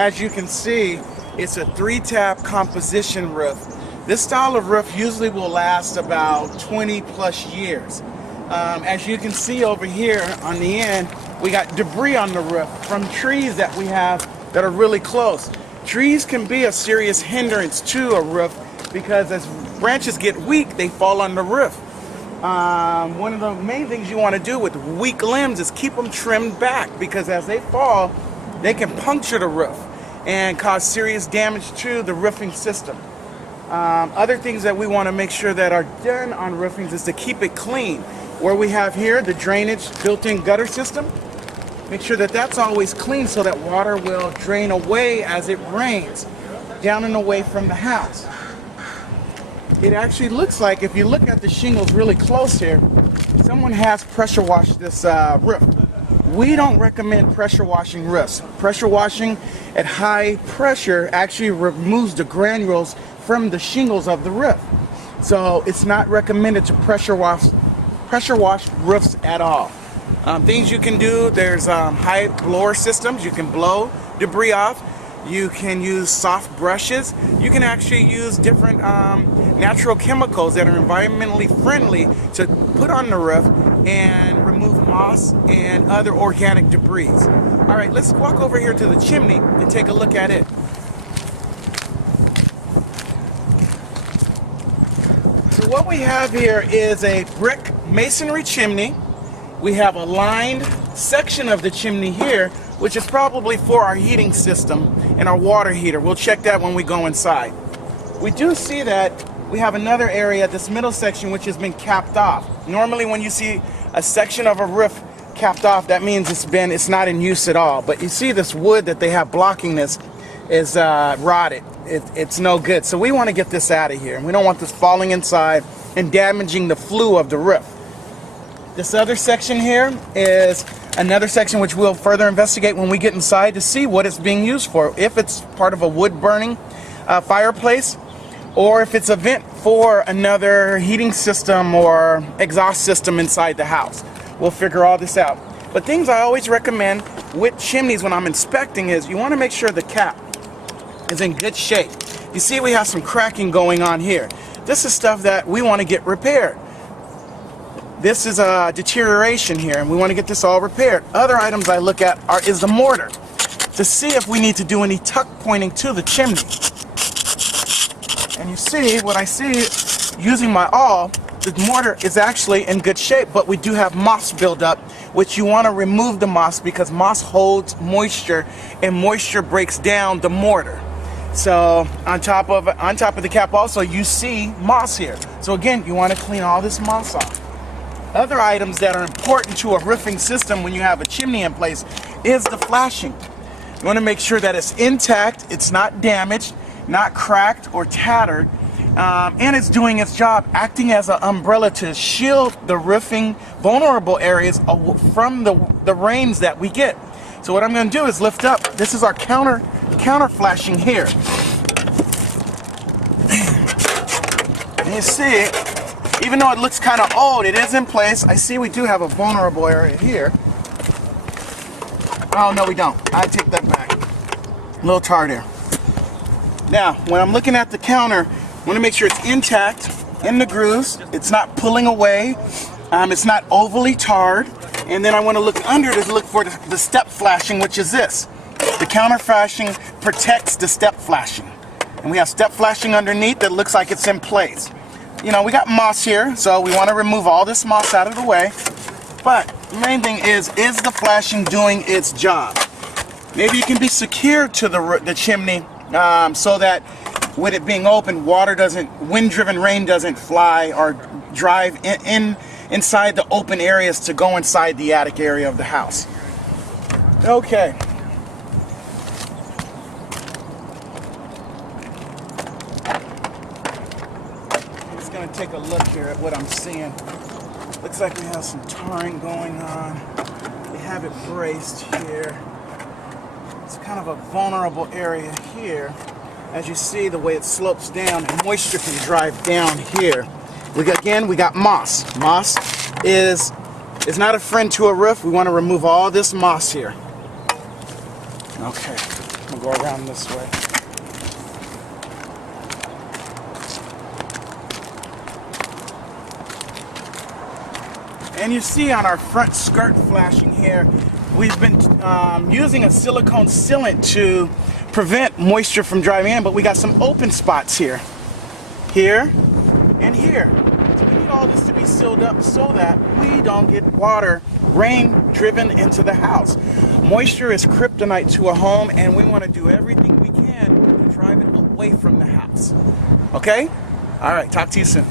As you can see, it's a 3-tap composition roof. This style of roof usually will last about 20 plus years. As you can see over here on the end, we got debris on the roof from trees that we have that are really close. Trees can be a serious hindrance to a roof because as branches get weak, they fall on the roof. One of the main things you want to do with weak limbs is keep them trimmed back, because as they fall, they can puncture the roof and cause serious damage to the roofing system. Other things that we want to make sure that are done on roofings is to keep it clean. Where we have here the drainage built-in gutter system, make sure that that's always clean so that water will drain away as it rains down and away from the house. It actually looks like, if you look at the shingles really close here, someone has pressure washed this roof. We don't recommend pressure washing roofs. Pressure washing at high pressure actually removes the granules from the shingles of the roof. So it's not recommended to pressure wash roofs at all. Things you can do, there's high blower systems. You can blow debris off. You can use soft brushes. You can actually use different natural chemicals that are environmentally friendly to put on the roof and remove moss and other organic debris. All right, let's walk over here to the chimney and take a look at it. So what we have here is a brick masonry chimney. We have a lined section of the chimney here, which is probably for our heating system and our water heater. We'll check that when we go inside. We do see that we have another area, this middle section, which has been capped off. Normally when you see a section of a roof capped off, that means it's not in use at all. But you see this wood that they have blocking this is rotted. It's no good. So we want to get this out of here. We don't want this falling inside and damaging the flue of the roof. This other section here is another section which we'll further investigate when we get inside to see what it's being used for. If it's part of a wood burning fireplace, or if it's a vent for another heating system or exhaust system inside the house. We'll figure all this out. But things I always recommend with chimneys when I'm inspecting is you want to make sure the cap is in good shape. You see we have some cracking going on here. This is stuff that we want to get repaired. This is a deterioration here and we want to get this all repaired. Other items I look at is the mortar to see if we need to do any tuck pointing to the chimney. And you see, what I see using my awl, the mortar is actually in good shape, but we do have moss buildup, which you want to remove the moss because moss holds moisture and moisture breaks down the mortar. So on top of the cap also you see moss here. So again, you want to clean all this moss off. Other items that are important to a roofing system when you have a chimney in place is the flashing. You want to make sure that it's intact, it's not damaged, not cracked or tattered, and it's doing its job, acting as an umbrella to shield the roofing vulnerable areas from the rains that we get. So what I'm going to do is lift up. This is our counter flashing here. And you see, even though it looks kind of old, it is in place. I see we do have a vulnerable area here. Oh, no, we don't. I take that back. A little tar there. Now, when I'm looking at the counter, I want to make sure it's intact in the grooves. It's not pulling away. It's not overly tarred. And then I want to look under to look for the step flashing, which is this. The counter flashing protects the step flashing. And we have step flashing underneath that looks like it's in place. You know, we got moss here, so we want to remove all this moss out of the way. But the main thing is the flashing doing its job? Maybe it can be secured to the chimney so that with it being open, wind-driven rain doesn't fly or drive inside the open areas to go inside the attic area of the house. Okay. Going to take a look here at what I'm seeing. Looks like we have some tarring going on. We have it braced here. It's kind of a vulnerable area here. As you see, the way it slopes down, moisture can drive down here. We got moss. Moss is not a friend to a roof. We want to remove all this moss here. Okay, gonna go around this way. And you see on our front skirt flashing here, we've been using a silicone sealant to prevent moisture from driving in, but we got some open spots here, and here. So we need all this to be sealed up so that we don't get rain driven into the house. Moisture is kryptonite to a home, and we want to do everything we can to drive it away from the house. Okay? All right, talk to you soon.